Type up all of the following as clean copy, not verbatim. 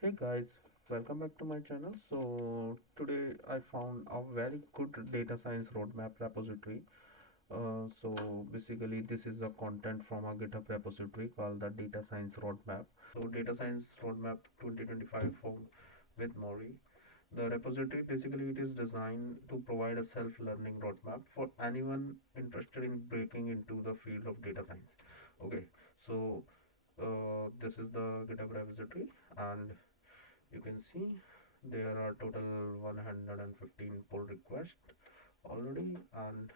Hey guys, welcome back to my channel. So today I found a very good data science roadmap repository. So basically this is a content from a GitHub repository called the Data Science Roadmap. So Data Science Roadmap 2025 for with Mori. The repository basically it is designed to provide a self-learning roadmap for anyone interested in breaking into the field of data science. Okay, so this is the GitHub repository and you can see there are total 115 pull requests already and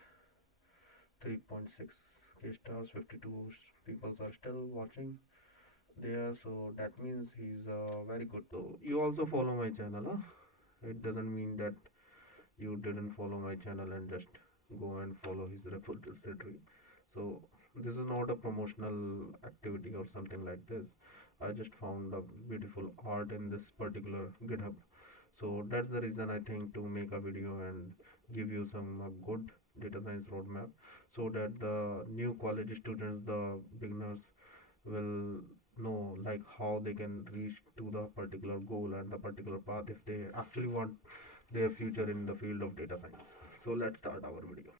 3.6k stars. 52 people are still watching there, so that means he's very good. So you also follow my channel, huh? It doesn't mean that you didn't follow my channel and just go and follow his repository. So this is not a promotional activity or something like this. I just found a beautiful art in this particular GitHub. So that's the reason I think to make a video and give you some good data science roadmap so that the new college students, the beginners will know like how they can reach to the particular goal and the particular path if they actually want their future in the field of data science. So let's start our video.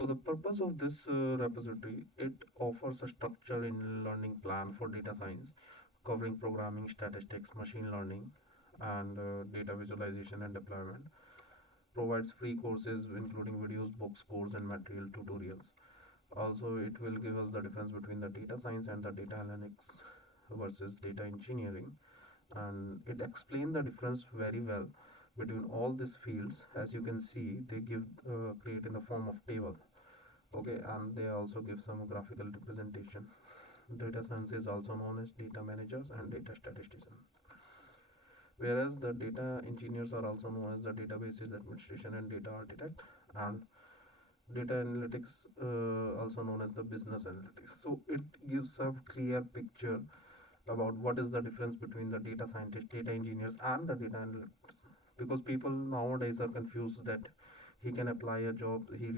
So the purpose of this repository, it offers a structure in learning plan for data science covering programming, statistics, machine learning, and data visualization and deployment. Provides free courses including videos, books, codes, and material tutorials. Also, it will give us the difference between the data science and the data analytics versus data engineering, and it explains the difference very well between all these fields. As you can see, they give create in the form of table. Okay, and they also give some graphical representation. Data science is also known as data managers and data statisticians, whereas the data engineers are also known as the databases administration and data architect, and data analytics also known as the business analytics. So it gives a clear picture about what is the difference between the data scientists, data engineers, and the data analytics, because people nowadays are confused that he can apply a job, he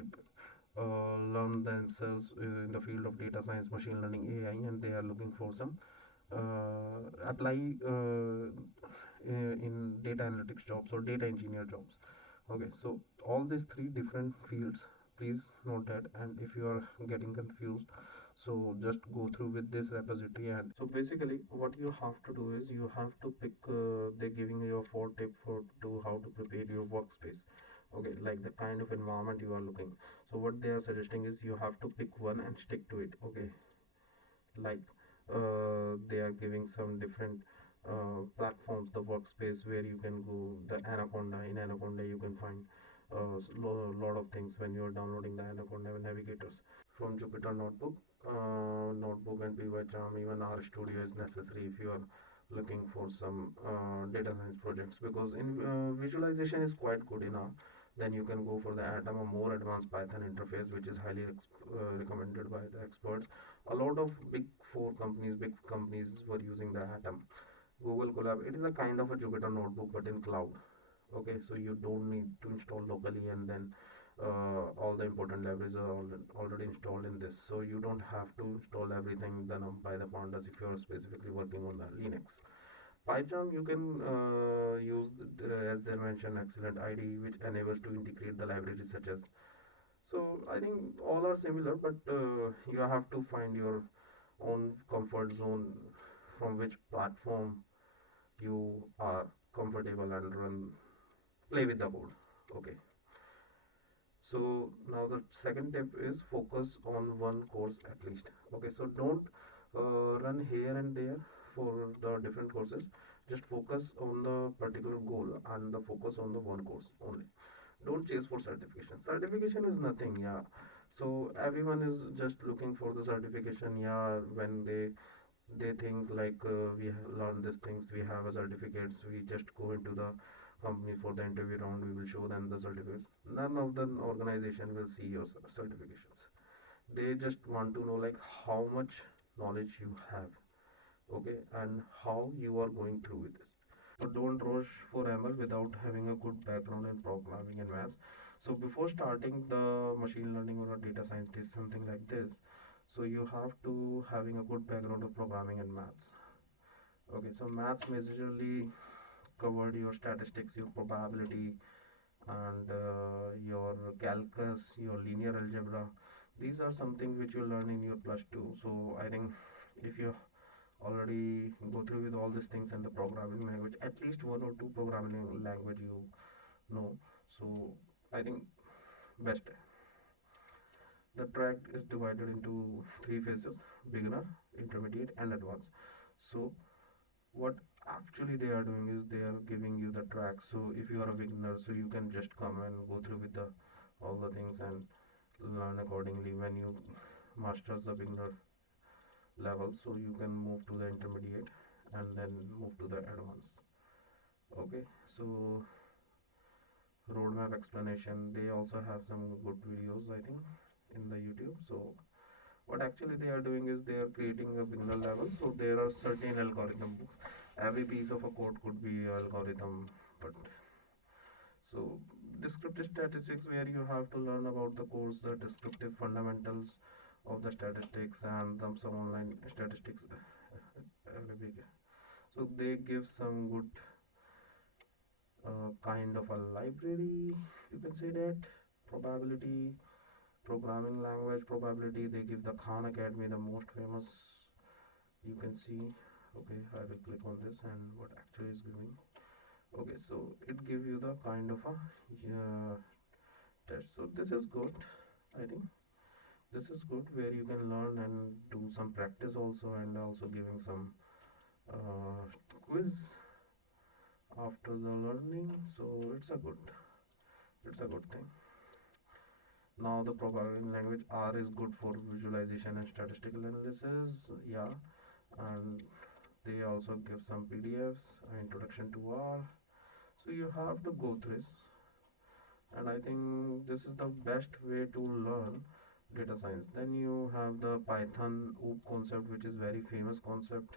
learn themselves in the field of data science, machine learning, AI, and they are looking for some apply in data analytics jobs or data engineer jobs. Okay, so all these three different fields, please note that. And if you are getting confused, so just go through with this repository. And so basically what you have to do is you have to pick they're giving you a 4 tip for to how to prepare your workspace. Okay, like the kind of environment you are looking. So what they are suggesting is you have to pick one and stick to it. Okay, like they are giving some different platforms, the workspace where you can go. The Anaconda, in Anaconda you can find a lot of things when you are downloading the Anaconda navigators. From Jupyter Notebook, Notebook and PyCharm, even RStudio is necessary if you are looking for some data science projects, because in visualization is quite good enough. Then you can go for the Atom, a more advanced Python interface, which is highly recommended by the experts. A lot of big companies were using the Atom. Google Colab, it is a kind of a Jupyter Notebook but in cloud. Okay, so you don't need to install locally, and then all the important libraries are already installed in this, so you don't have to install everything the NumPy, the pandas, if you are specifically working on the Linux. PyCharm you can use as they mentioned, excellent IDE which enables to integrate the libraries such as. So I think all are similar, but you have to find your own comfort zone, from which platform you are comfortable and play with the code. Okay, so now the second tip is focus on one course at least. Okay, so don't run here and there for the different courses. Just focus on the particular goal and the focus on the one course only. Don't chase for certification. Certification is nothing, yeah. So everyone is just looking for the certification, yeah. When they think like we have learned these things, we have a certificates, we just go into the company for the interview round, we will show them the certificates. None of the organization will see your certifications. They just want to know like how much knowledge you have, okay, and how you are going through with this. But don't rush for ML without having a good background in programming and maths. So before starting the machine learning or a data scientist, something like this, so you have to having a good background of programming and maths. Okay, so maths majorly covered your statistics, your probability, and your calculus, your linear algebra. These are something which you learn in your plus two. So I think if you already go through with all these things and the programming language, at least one or two programming language you know. So I think best. The track is divided into three phases: beginner, intermediate, and advanced. So what actually they are doing is they are giving you the track. So if you are a beginner, so you can just come and go through with the all the things and learn accordingly. When you masters the beginner level, so you can move to the intermediate and then move to the advanced. Okay, so roadmap explanation, they also have some good videos I think in the YouTube. So what actually they are doing is they are creating a beginner level. So there are certain algorithm books. Every piece of a code could be algorithm, but so descriptive statistics, where you have to learn about the course, the descriptive fundamentals of the statistics and some online statistics. So they give some good kind of a library, you can say that. Probability, programming language probability, they give the Khan Academy, the most famous, you can see. Okay, I will click on this and what actually is giving. Okay, so it gives you the kind of a test. So this is good, I think. This is good where you can learn and do some practice also, and also giving some uh, quiz after the learning. So it's a good thing. Now the programming language R is good for visualization and statistical analysis. Yeah, and they also give some PDFs, introduction to R. So you have to go through this, and I think this is the best way to learn data science. Then you have the Python OOP concept, which is very famous concept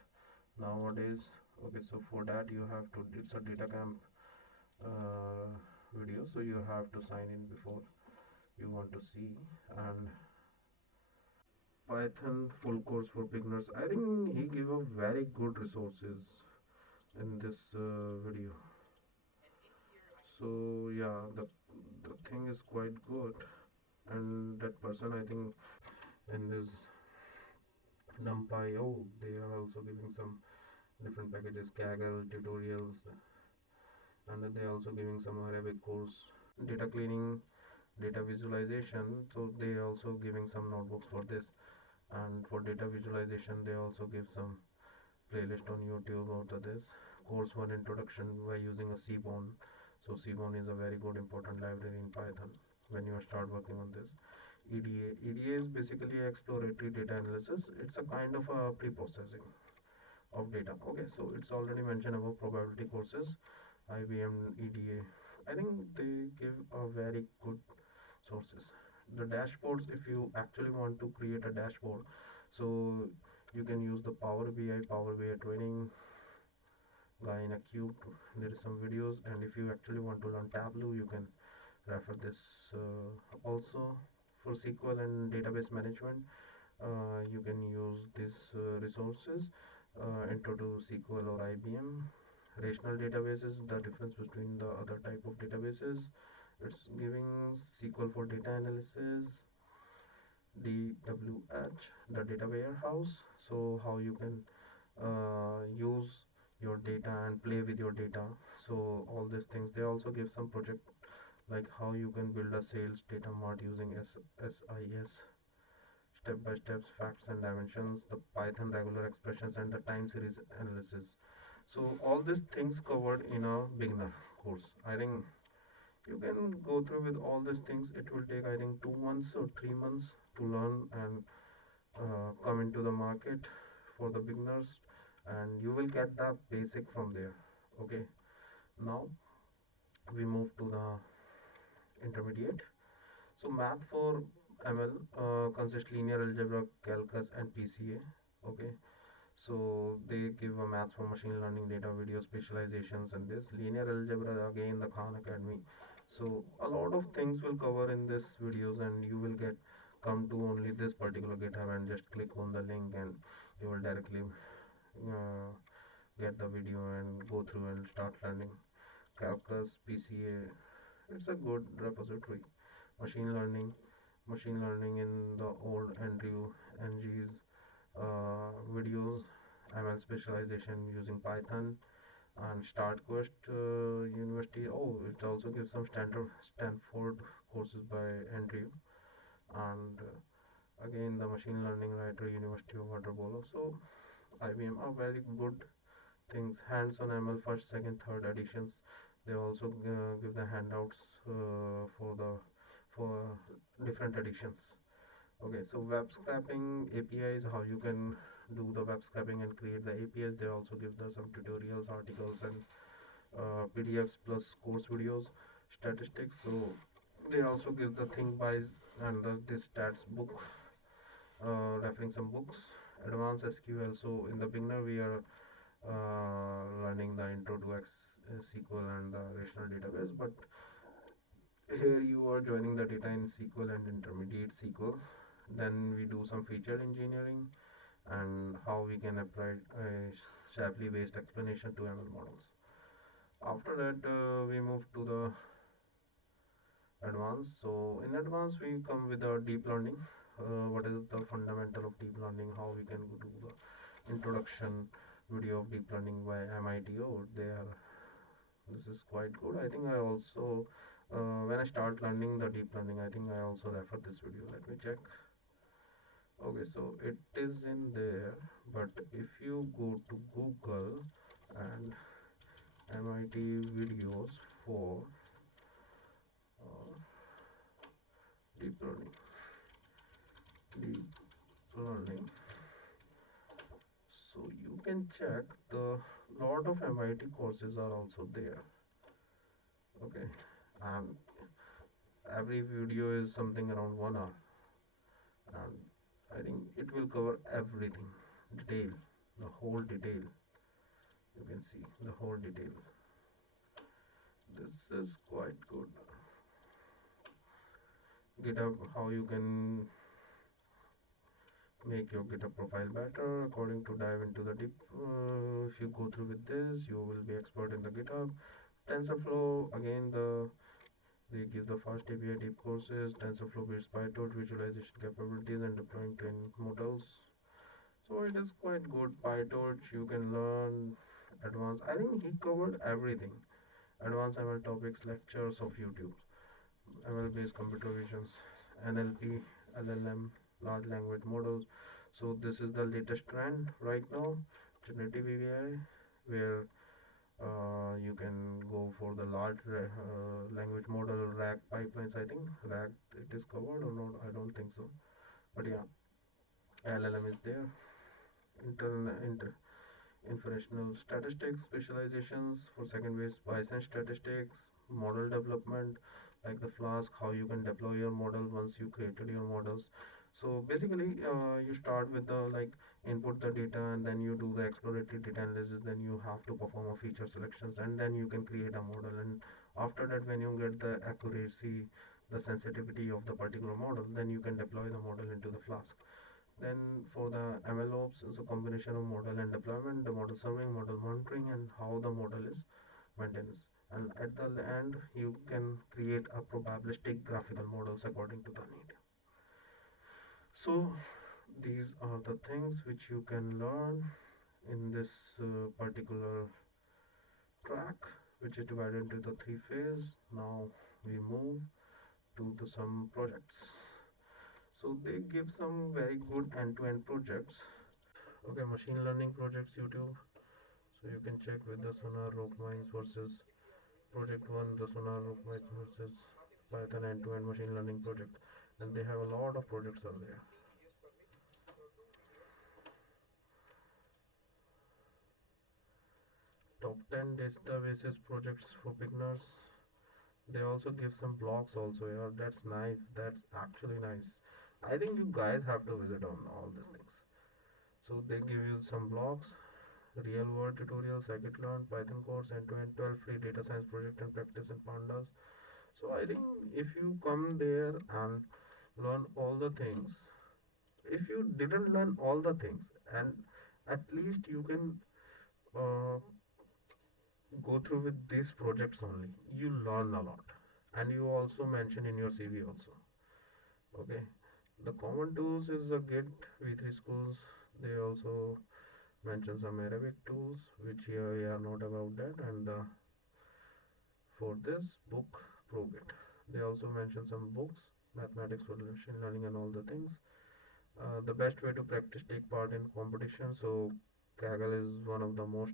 nowadays. Okay, so for that you have to, it's a data camp uh, video, so you have to sign in before you want to see. And Python full course for beginners, I think he gave a very good resources in this video. So yeah, the thing is quite good, and that person I think in this NumPy, oh, they are also giving some different packages, Kaggle tutorials, and then they are also giving some Arabic course, data cleaning, data visualization. So they are also giving some notebooks for this, and for data visualization they also give some playlist on YouTube out of this. Course 1 introduction by using a Seaborn. So Seaborn is a very good important library in Python when you start working on this. EDA is basically exploratory data analysis. It's a kind of a pre-processing of data. Okay, so it's already mentioned about probability courses, IBM EDA. I think they give a very good sources. The dashboards, if you actually want to create a dashboard, so you can use the Power BI, Power BI training guy in a cube. There is some videos, and if you actually want to learn Tableau, you can refer this. Also for SQL and database management, you can use these resources. Intro to SQL or IBM. Relational databases, the difference between the other type of databases. It's giving SQL for data analysis, DWH, the data warehouse. So how you can use your data and play with your data. So all these things. They also give some project like how you can build a sales data mart using SIS, step by steps, facts and dimensions, the Python regular expressions, and the time series analysis. So all these things covered in a beginner course. I think you can go through with all these things. It will take I think 2 months or 3 months to learn and come into the market for the beginners, and you will get the basic from there. Okay, now we move to the intermediate. So math for ML consists linear algebra, calculus, and PCA. Okay, so they give a maths for machine learning, data, video specializations, and this linear algebra again the Khan Academy. So a lot of things will cover in this videos, and you will get come to only this particular GitHub and just click on the link, and you will directly uh, get the video and go through and start learning calculus, PCA. It's a good repository. Machine learning, machine learning in the old Andrew Ng's videos, ML specialization using Python, and StartQuest University. Oh, it also gives some Stanford courses by Andrew, and again the machine learning writer, University of Waterloo. So IBM are very good things. Hands-on ML first, second, third editions. They also give the handouts for different editions. Okay, so web scraping APIs, how you can do the web scraping and create the APIs. They also give the some tutorials, articles, and PDFs plus course videos. Statistics, so they also give the think buys and the stats book, referring some books. Advanced SQL, so in the beginner we are learning the intro to SQL and the relational database, but here you are joining the data in SQL and intermediate SQL. Then we do some feature engineering and how we can apply Shapley based explanation to ML models. After that, we move to the advanced. So in advanced, we come with the deep learning. What is the fundamental of deep learning? How we can do the introduction video of deep learning by MIT. Oh, this is quite good. I think I also when I start learning the deep learning, I think I also refer this video. Let me check. Okay, so it is in there, but if you go to Google and MIT videos for uh, deep learning, deep learning, so you can check the lot of MIT courses are also there. Okay, and every video is something around 1 hour, and I think it will cover everything, detail, the whole detail. You can see the whole detail. This is quite good. GitHub, how you can make your GitHub profile better. According to dive into the deep, if you go through with this, you will be expert in the GitHub. TensorFlow, again they give the fast API deep courses. TensorFlow builds PyTorch visualization capabilities and deploying training models. So it is quite good. PyTorch, you can learn advanced. I think he covered everything. Advanced ML topics, lectures of YouTube, ML based computer visions, NLP, LLM, large language models. So this is the latest trend right now, generative AI, where you can go for the large language model RAG pipelines. I think RAG it is covered or not. I don't think so. But yeah, LLM is there. Inferential statistics specializations for second base Bayesian statistics, model development like the Flask, how you can deploy your model once you created your models. So basically, you start with the like input the data, and then you do the exploratory data analysis. Then you have to perform a feature selections, and then you can create a model. And after that, when you get the accuracy, the sensitivity of the particular model, then you can deploy the model into the Flask. Then for the MLOps is a combination of model and deployment, the model serving, model monitoring, and how the model is maintained. And at the end, you can create a probabilistic graphical models according to the need. So these are the things which you can learn in this particular track, which is divided into the three phases. Now we move to some projects. So they give some very good end-to-end projects. Okay, machine learning projects YouTube. So you can check with the Sonar Rockmines versus project one, the Sonar Rockmines versus Python end-to-end machine learning project, and they have a lot of projects out there. Top 10 databases projects for beginners. They also give some blogs also. Yeah, that's nice. That's actually nice. I think you guys have to visit on all these things. So they give you some blogs, real world tutorials, scikit-learn, Python course, end-to-end 12 free data science project and practice in pandas. So I think if you come there and learn all the things, if you didn't learn all the things, and at least you can uh, go through with these projects only, you learn a lot. And you also mention in your CV also. Okay, the common tools is the Git v3 schools. They also mention some Arabic tools, which here we are not about that. And for this book, ProGit, they also mention some books, mathematics for machine learning and all the things. The best way to practice, take part in competition. So Kaggle is one of the most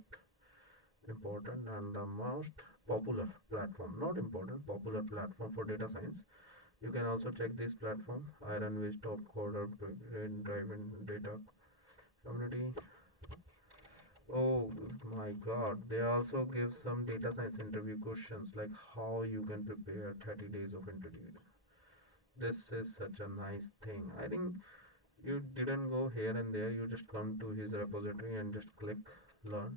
important and the most popular platform, not important, popular platform for data science. You can also check this platform, Ironwiz, Top Coder, Driven Data Community. Oh my god, they also give some data science interview questions like how you can prepare 30 days of interview. This is such a nice thing. I think you didn't go here and there, you just come to his repository and just click learn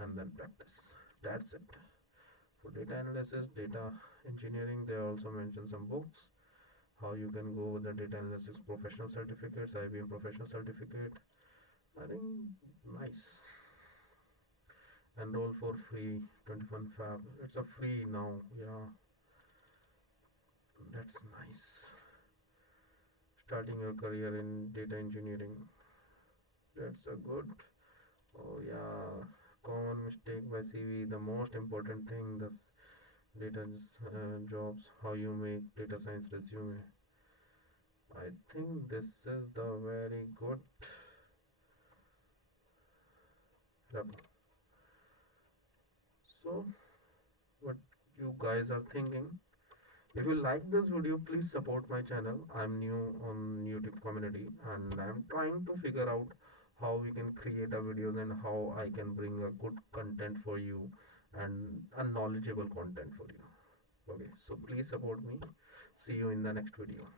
and then practice. That's it. For data analysis, data engineering, they also mention some books. How you can go with the data analysis professional certificates, IBM professional certificate. I think nice. Enroll for free, 21 Fab. It's a free now. Yeah, that's nice. Starting your career in data engineering. That's a good. Oh yeah, common mistake by CV. The most important thing, the data jobs. How you make data science resume. I think this is the very good wrap. So, what you guys are thinking? If you like this video, please support my channel. I'm new on YouTube community and I'm trying to figure out how we can create a videos and how I can bring a good content for you and a knowledgeable content for you. Okay, so please support me. See you in the next video.